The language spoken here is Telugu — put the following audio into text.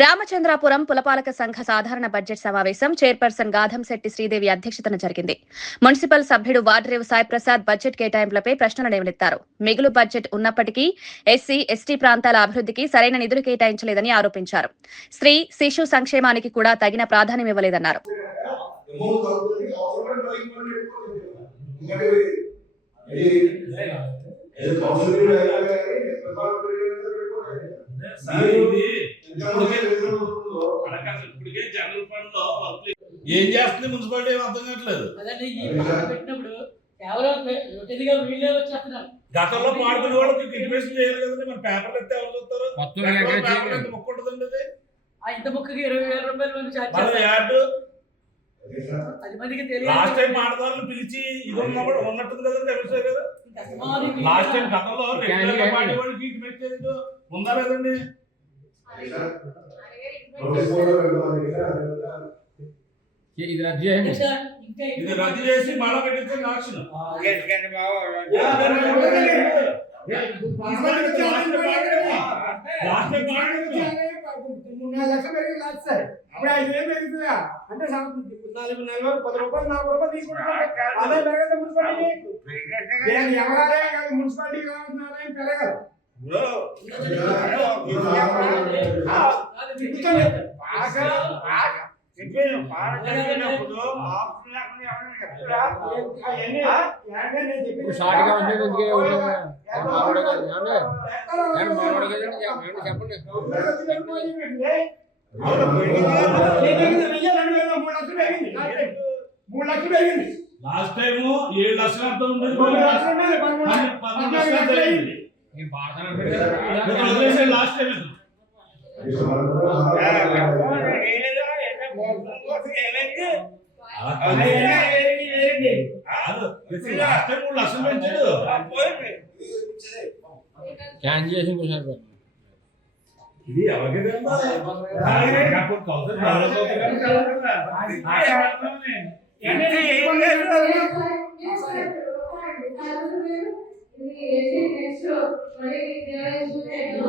రామచంద్రాపురం పులపాలక సంఘ సాధారణ బడ్జెట్ సమావేశం చైర్పర్సన్ గాధంశెట్టి శ్రీదేవి అధ్యక్షతన జరిగింది. మున్సిపల్ సభ్యుడు వాడ్రేవు సాయి ప్రసాద్ బడ్జెట్ కేటాయింపులపై ప్రశ్నలు లేవనెత్తారు. మిగులు బడ్జెట్ ఉన్నప్పటికీ ఎస్సీ, ఎస్టీ ప్రాంతాల అభివృద్ధికి సరైన నిధులు కేటాయించలేదని ఆరోపించారు. స్త్రీ, శిశు సంక్షేమానికి కూడా తగిన ప్రాధాన్యమివ్వలేదన్నారు. ఏం చేస్తుంది మున్సిపాలిటీ అర్థం కావట్లేదు. గతంలో పాడుకునే వాళ్ళకి ఇన్వెస్ట్ చేయాలి కదండి. మన పేపర్లు ఎత్తే ఎవరు చూస్తారు? మొక్క ఉంటుందండి. అది ఇంత మొక్కకి 20,000 రూపాయలు లాస్ట్ టైం ఆడదారులు పిలిచి ఇది ఉన్నప్పుడు ఉన్నట్టుంది కదండి. ఎవరు కదా లాస్ట్ టైం గతంలో పాడే వాళ్ళకి ఇన్వెస్ట్ చేయదు ఉందా లేదండి? ఇది రద్దు చేసి మళ్ళా పెట్టించండి ఆక్షన్. అంటే 10 రూపాయలు 4 రూపాయలు తీసుకుంటారు. అదే పెరగదు మున్సిపాలిటీ ఎవరే మున్సిపాలిటీ కావాల్సిన ఆదాయం పెరగదు. లాస్ట్ టైం 7 లక్షలు అర్థం ఉండేది. లాస్ట్ టైం ఇది ఎవరికి